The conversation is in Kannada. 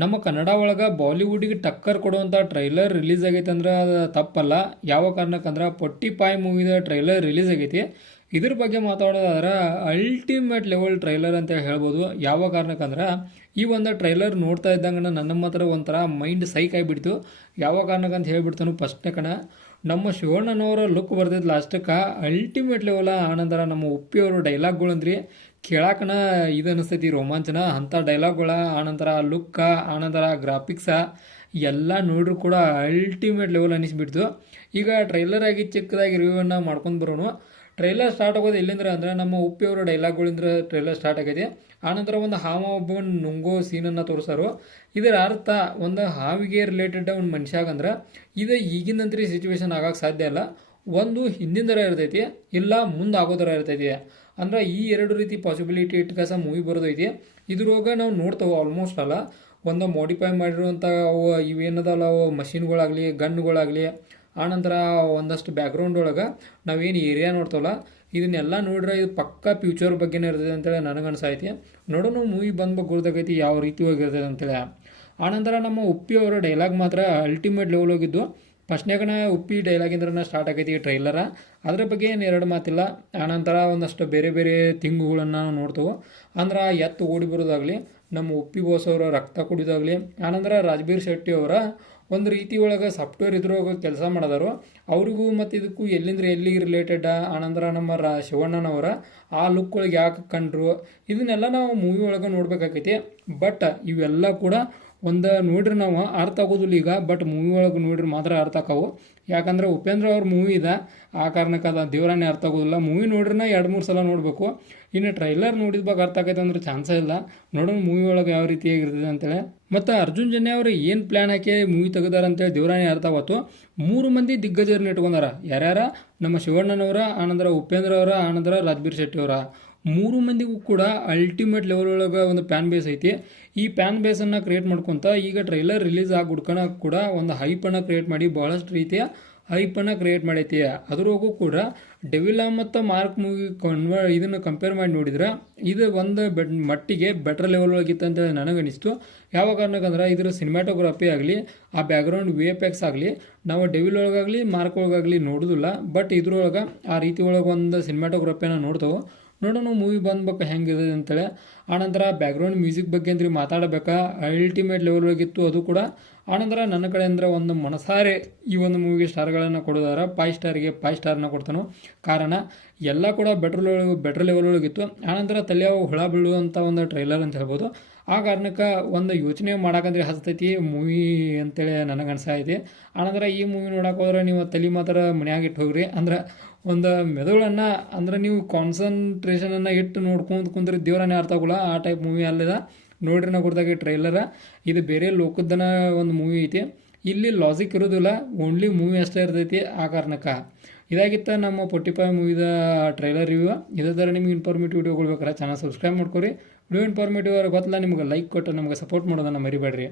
ನಮ್ಮ ಕನ್ನಡ ಒಳಗೆ ಬಾಲಿವುಡ್ಗೆ ಟಕ್ಕರ್ ಕೊಡುವಂಥ ಟ್ರೈಲರ್ ರಿಲೀಸ್ ಆಗೈತೆ ಅಂದ್ರೆ ಅದು ತಪ್ಪಲ್ಲ. ಯಾವ ಕಾರಣಕ್ಕಂದ್ರೆ ಪೊಟ್ಟಿಪಾಯ್ ಮೂವಿದ ಟ್ರೈಲರ್ ರಿಲೀಸ್ ಆಗೈತಿ. ಇದ್ರ ಬಗ್ಗೆ ಮಾತಾಡೋದಾದ್ರೆ ಅಲ್ಟಿಮೇಟ್ ಲೆವೆಲ್ ಟ್ರೈಲರ್ ಅಂತ ಹೇಳ್ಬೋದು. ಯಾವ ಕಾರಣಕ್ಕಂದ್ರೆ ಈ ಒಂದು ಟ್ರೈಲರ್ ನೋಡ್ತಾ ಇದ್ದಂಗೆ ನನ್ನ ಮಾತ್ರ ಒಂಥರ ಮೈಂಡ್ ಸೈಕ್ ಆಗಿಬಿಡ್ತು. ಯಾವ ಕಾರಣಕ್ಕಂತ ಹೇಳ್ಬಿಡ್ತಾನು ಫಸ್ಟ್ನೇ ಕಣ ನಮ್ಮ ಶಿವಣ್ಣನವರ ಲುಕ್ ಬರ್ದಿದ್ದು ಲಾಸ್ಟಕ್ಕೆ ಅಲ್ಟಿಮೇಟ್ ಲೆವೆಲ. ಆನಂತರ ನಮ್ಮ ಉಪ್ಪಿಯವರು ಡೈಲಾಗ್ಗಳಂದ್ರಿ ಕೇಳಾಕನ ಇದು ಅನಿಸ್ತೈತಿ ರೋಮಾಂಚನ ಅಂಥ ಡೈಲಾಗ್ಗಳ. ಆನಂತರ ಲುಕ್ಕ, ಆನಂತರ ಗ್ರಾಫಿಕ್ಸ ಎಲ್ಲ ನೋಡ್ರು ಕೂಡ ಅಲ್ಟಿಮೇಟ್ ಲೆವೆಲ್ ಅನಿಸ್ಬಿಡ್ತು. ಈಗ ಟ್ರೈಲರ್ ಆಗಿ ಚಿಕ್ಕದಾಗಿ ರಿವ್ಯೂವನ್ನು ಮಾಡ್ಕೊಂಡು ಬರೋಣ. ಟ್ರೈಲರ್ ಸ್ಟಾರ್ಟ್ ಆಗೋದು ಎಲ್ಲಿಂದ್ರೆ ಅಂದ್ರೆ ನಮ್ಮ ಉಪ್ಪಿಯವರ ಡೈಲಾಗ್ಗಳಿಂದ ಟ್ರೈಲರ್ ಸ್ಟಾರ್ಟ್ ಆಗೈತಿ. ಆನಂತರ ಒಂದು ಹಾವ ಒಬ್ಬ ನುಂಗೋ ಸೀನನ್ನು ತೋರಿಸಾರು. ಇದರ ಅರ್ಥ ಒಂದು ಹಾವಿಗೆ ರಿಲೇಟೆಡ್ ಒಂದು ಮನುಷ್ಯಾಗಂದ್ರೆ ಇದು ಈಗಿನಂತ್ರಿ ಸಿಚುವೇಶನ್ ಆಗಕ್ಕೆ ಸಾಧ್ಯ ಇಲ್ಲ. ಒಂದು ಹಿಂದಿನ ಥರ ಇರ್ತೈತಿ, ಇಲ್ಲ ಮುಂದೆ ಆಗೋ ಥರ ಇರ್ತೈತಿ. ಅಂದ್ರೆ ಈ ಎರಡು ರೀತಿ ಪಾಸಿಬಿಲಿಟಿ ಇಟ್ಕಸ ಮೂವಿ ಬರೋದೈತಿ. ಇದ್ರೊಳಗೆ ನಾವು ನೋಡ್ತೇವೆ ಆಲ್ಮೋಸ್ಟ್ ಅಲ್ಲ ಒಂದು ಮಾಡಿಫೈ ಮಾಡಿರುವಂಥ ಅವು ಇವೇನದಲ್ಲ ಅವು ಮಷಿನ್ಗಳಾಗಲಿ ಗನ್ಗಳಾಗಲಿ, ಆನಂತರ ಒಂದಷ್ಟು ಬ್ಯಾಕ್ಗ್ರೌಂಡ್ ಒಳಗೆ ನಾವೇನು ಏರಿಯಾ ನೋಡ್ತೇವಲ್ಲ ಇದನ್ನೆಲ್ಲ ನೋಡ್ರೆ ಇದು ಪಕ್ಕಾ ಫ್ಯೂಚರ್ ಬಗ್ಗೆನೇ ಇರ್ತದೆ ಅಂತೇಳಿ ನನಗೆ ಅನ್ಸೈತಿ. ನೋಡೋಣ ಮೂವಿ ಬಂದು ಗುರ್ದಾಗೈತಿ ಯಾವ ರೀತಿಯಾಗಿ ಇರ್ತದೆ ಅಂತೇಳಿ. ಆನಂತರ ನಮ್ಮ ಉಪ್ಪಿ ಅವರ ಡೈಲಾಗ್ ಮಾತ್ರ ಅಲ್ಟಿಮೇಟ್ ಲೆವೆಲ್ ಹೋಗಿದ್ದು. ಫಸ್ಟ್ನಾಗನ ಉಪ್ಪಿ ಡೈಲಾಗಿಂದ್ರನ ಸ್ಟಾರ್ಟ್ ಆಗೈತಿ ಈ ಟ್ರೈಲರ. ಅದ್ರ ಬಗ್ಗೆ ಏನು ಎರಡು ಮಾತಿಲ್ಲ. ಆನಂತರ ಒಂದಷ್ಟು ಬೇರೆ ಬೇರೆ ಥಿಂಗ್ಗಳನ್ನು ನಾವು ನೋಡ್ತೇವೆ. ಅಂದ್ರೆ ಎತ್ತು ಓಡಿ ಬರೋದಾಗಲಿ, ನಮ್ಮ ಉಪ್ಪಿ ಬೋಸ್ ಅವರ ರಕ್ತ ಕುಡಿಯೋದಾಗಲಿ, ಆನಂತರ ರಾಜ್ಬೀರ್ ಶೆಟ್ಟಿ ಅವರ ಒಂದು ರೀತಿ ಒಳಗೆ ಸಾಫ್ಟ್ವೇರ್ ಇದ್ರೊಳಗೆ ಕೆಲಸ ಮಾಡಿದಾರು. ಅವ್ರಿಗೂ ಮತ್ತು ಇದಕ್ಕೂ ಎಲ್ಲಿಂದ್ರೆ ಎಲ್ಲಿಗೆ ರಿಲೇಟೆಡ್. ಆನಂತರ ನಮ್ಮ ಶಿವಣ್ಣನವರ ಆ ಲುಕ್ ಒಳಗೆ ಯಾಕೆ ಕಂಡ್ರು ಇದನ್ನೆಲ್ಲ ನಾವು ಮೂವಿ ಒಳಗೆ ನೋಡ್ಬೇಕಾಕೈತಿ. ಬಟ್ ಇವೆಲ್ಲ ಕೂಡ ಒಂದು ನೋಡ್ರಿ ನಾವು ಅರ್ಥ ಆಗೋದಿಲ್ಲ ಈಗ, ಬಟ್ ಮೂವಿ ಒಳಗೆ ನೋಡ್ರಿ ಮಾತ್ರ ಅರ್ಥ ಆಕಾವು. ಯಾಕಂದ್ರೆ ಉಪೇಂದ್ರ ಅವ್ರ ಮೂವಿ ಇದೆ, ಆ ಕಾರಣಕ್ಕೆ ಅದು ದೇವರಾನೇ ಅರ್ಥ ಆಗೋದಿಲ್ಲ. ಮೂವಿ ನೋಡ್ರಿನ 2-3 ಸಲ ನೋಡಬೇಕು. ಇನ್ನು ಟ್ರೈಲರ್ ನೋಡಿದ್ವಾಗ ಅರ್ಥ ಆಗೈತೆ ಅಂದ್ರೆ ಚಾನ್ಸೇ ಇಲ್ಲ. ನೋಡೋಣ ಮೂವಿ ಒಳಗೆ ಯಾವ ರೀತಿಯಾಗಿರ್ತದೆ ಅಂತೇಳಿ. ಮತ್ತು ಅರ್ಜುನ್ ಜನ್ಯ ಅವರು ಏನು ಪ್ಲ್ಯಾನ್ ಹಾಕಿ ಮೂವಿ ತೆಗೆದಾರ ಅಂತೇಳಿ ದೇವರಾನೇ ಅರ್ಥ ಆವತ್ತು. 3 ಮಂದಿ ದಿಗ್ಗಜರನ್ನ ಇಟ್ಕೊಂಡಾರ. ಯಾರ್ಯಾರ? ನಮ್ಮ ಶಿವಣ್ಣನವರ, ಆನಂತರ ಉಪೇಂದ್ರ ಅವರ, ಆನಂತರ ರಾಜ್ಬೀರ್ ಶೆಟ್ಟಿ ಅವರ 3 ಮಂದಿಗೂ ಕೂಡ ಅಲ್ಟಿಮೇಟ್ ಲೆವೆಲ್ ಒಳಗೆ ಒಂದು ಪ್ಯಾನ್ ಬೇಸ್ ಐತಿ. ಈ ಪ್ಯಾನ್ ಬೇಸನ್ನು ಕ್ರಿಯೇಟ್ ಮಾಡ್ಕೊತ ಈಗ ಟ್ರೈಲರ್ ರಿಲೀಸ್ ಆಗಿ ಹುಡ್ಕೋಣ ಕೂಡ ಒಂದು ಹೈಪನ್ನು ಕ್ರಿಯೇಟ್ ಮಾಡಿ ಭಾಳಷ್ಟು ರೀತಿಯ ಹೈಪನ್ನು ಕ್ರಿಯೇಟ್ ಮಾಡೈತಿ. ಅದ್ರಾಗೂ ಕೂಡ ಡೆವಿಲ ಮತ್ತು ಮಾರ್ಕ್ ಮೂವಿ ಇದನ್ನು ಕಂಪೇರ್ ಮಾಡಿ ನೋಡಿದ್ರೆ ಇದು ಒಂದು ಮಟ್ಟಿಗೆ ಬೆಟರ್ ಲೆವೆಲ್ ಒಳಗಿತ್ತು ಅಂತ ನನಗನಿಸ್ತು. ಯಾವ ಕಾರಣಕ್ಕಂದ್ರೆ ಇದರ ಸಿನಿಮಾಟೋಗ್ರಫಿ ಆಗಲಿ, ಆ ಬ್ಯಾಕ್ಗ್ರೌಂಡ್ VFX ಆಗಲಿ ನಾವು ಡೆವಿಲ್ ಒಳಗಾಗಲಿ ಮಾರ್ಕ್ ಒಳಗಾಗಲಿ ನೋಡೋದಿಲ್ಲ. ಬಟ್ ಇದ್ರೊಳಗೆ ಆ ರೀತಿ ಒಳಗೆ ಒಂದು ಸಿನಿಮಾಟೋಗ್ರಫಿಯನ್ನು ನೋಡ್ತೇವೆ. ನೋಡೋಣ ಮೂವಿ ಬಂದ್ಬೇಕು ಹೆಂಗಿದೆ ಅಂತೇಳಿ. ಆನಂತರ ಬ್ಯಾಕ್ಗ್ರೌಂಡ್ ಮ್ಯೂಸಿಕ್ ಬಗ್ಗೆ ಅಂದ್ರೆ ಮಾತಾಡಬೇಕಾ ಅಲ್ಟಿಮೇಟ್ ಲೆವೆಲ್ ಒಳಗಿತ್ತು ಅದು ಕೂಡ. ಆನಂತರ ನನ್ನ ಕಡೆ ಅಂದರೆ ಒಂದು ಮನಸಾರೆ ಈ ಒಂದು ಮೂವಿಗೆ ಸ್ಟಾರ್ಗಳನ್ನು ಕೊಡೋದಾರ 5 ಸ್ಟಾರಿಗೆ 5 ಸ್ಟಾರ್ನ ಕೊಡ್ತಾನು. ಕಾರಣ ಎಲ್ಲ ಕೂಡ ಬೆಟರ್ ಲೆವೆಲ್ ಒಳಗಿತ್ತು. ಆನಂತರ ತಲೆಯಾವು ಹುಳ ಬೀಳುವಂಥ ಒಂದು ಟ್ರೈಲರ್ ಅಂತ ಹೇಳ್ಬೋದು. ಆ ಕಾರಣಕ್ಕೆ ಒಂದು ಯೋಚನೆ ಮಾಡಕ್ಕಂದ್ರೆ ಹಸ್ತೈತಿ ಮೂವಿ ಅಂತೇಳಿ ನನಗೆ ಅನ್ಸೈತಿ. ಆನಂತರ ಈ ಮೂವಿ ನೋಡಕ್ಕೆ ಹೋದ್ರೆ ನೀವು ತಲೆ ಮಾತ್ರ ಮನ್ಯಾಗ ಇಟ್ಟು ಹೋಗ್ರಿ. ಅಂದ್ರೆ ಒಂದು ಮೆದುಳನ್ನು ಅಂದ್ರೆ ನೀವು ಕಾನ್ಸಂಟ್ರೇಷನನ್ನು ಇಟ್ಟು ನೋಡ್ಕೊಂಡು ಕುಂದ್ರೆ ದೇವರನ್ನೇ ಅರ್ಥ ಆಗೋಲ್ಲ. ಆ ಟೈಪ್ ಮೂವಿ ಅಲ್ಲದ ನೋಡ್ರಿ ನಾ ಕೊಡ್ದಾಗ ಟ್ರೈಲರ. ಇದು ಬೇರೆ ಲೋಕದನ ಒಂದು ಮೂವಿ ಐತಿ. ಇಲ್ಲಿ ಲಾಜಿಕ್ ಇರೋದಿಲ್ಲ, ಓನ್ಲಿ ಮೂವಿ ಅಷ್ಟೇ ಇರ್ತೈತಿ. ಆ ಕಾರಣಕ್ಕೆ ಇದಾಗಿತ್ತ ನಮ್ಮ ಪೊಟ್ಟಿಪಾಯ್ ಮೂವಿದ ಟ್ರೈಲರ್ ರಿವ್ಯೂ. ಇದೇ ಥರ ನಿಮ್ಗೆ ಇನ್ಫಾರ್ಮೇಟಿವ್ ವಿಡಿಯೋಗಳು ಬೇಕಾರೆ ಚಾನಲ್ ಸಬ್ಸ್ಕ್ರೈಬ್ ಮಾಡ್ಕೊರಿ. ವಿಡಿಯೋ ಇನ್ಫಾರ್ಮೇಟಿವ್ ಗೊತ್ತಿಲ್ಲ ನಿಮ್ಗೆ ಲೈಕ್ ಕೊಟ್ಟು ನಮ್ಗೆ ಸಪೋರ್ಟ್ ಮಾಡೋದನ್ನು ಮರಿಬೇಡ್ರಿ.